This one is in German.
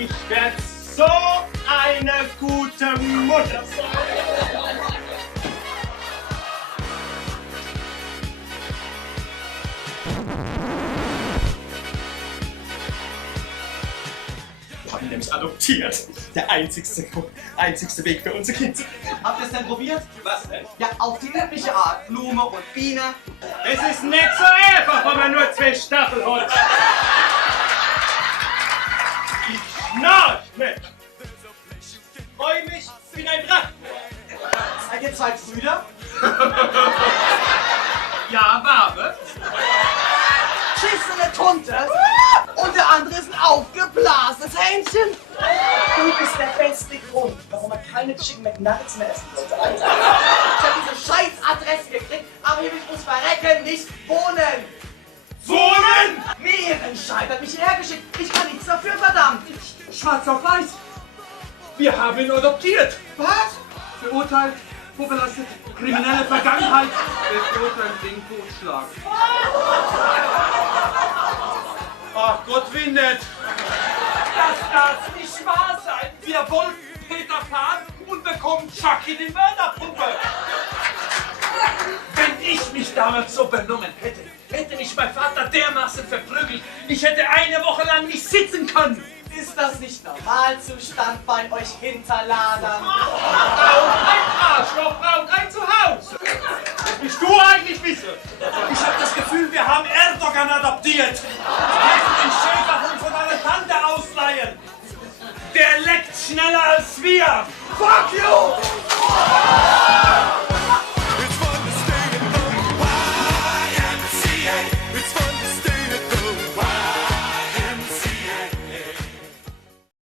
Ich werde so eine gute Mutter sein. Wir haben ihn nämlich adoptiert. Der einzigste Weg für unser Kind. Habt ihr es denn probiert? Was denn? Ja, auf die übliche Art. Blume und Biene. Es ist nicht so einfach, wenn man nur 2 Staffelholz hat. Ich schnarch nicht. Freu mich, bin ein Drachen. Seid ihr 2 Brüder? Ja, Wabe. Schissene Tunte. Und der andere ist ein aufgeblasenes Hähnchen. Du bist der beste Grund, warum man keine Chicken McNuggets mehr essen sollte, Alter. Ich hab diese scheiß Adresse gekriegt, aber hier muss verrecken, nicht wohnen. Wohnen! Meerenscheid hat mich hierher geschickt. Ich kann nichts dafür, verdammt. Schwarz auf weiß. Wir haben ihn adoptiert. Was? Verurteilt, vorbelastet, kriminelle Vergangenheit. Verurteilt wegen Totschlag. Ach Gott, wie nett. Das darf nicht wahr sein. Wir wollten Peter Pan und bekommen Chucky die Mörderpuppe. Wenn ich mich damals so benommen hätte, hätte mich mein Vater dermaßen verprügelt, ich hätte eine Woche lang nicht sitzen können. Ist das nicht Normalzustand bei euch Hinterladern? Ein Arschloch braucht ein Zuhause. Was bist du eigentlich wissen?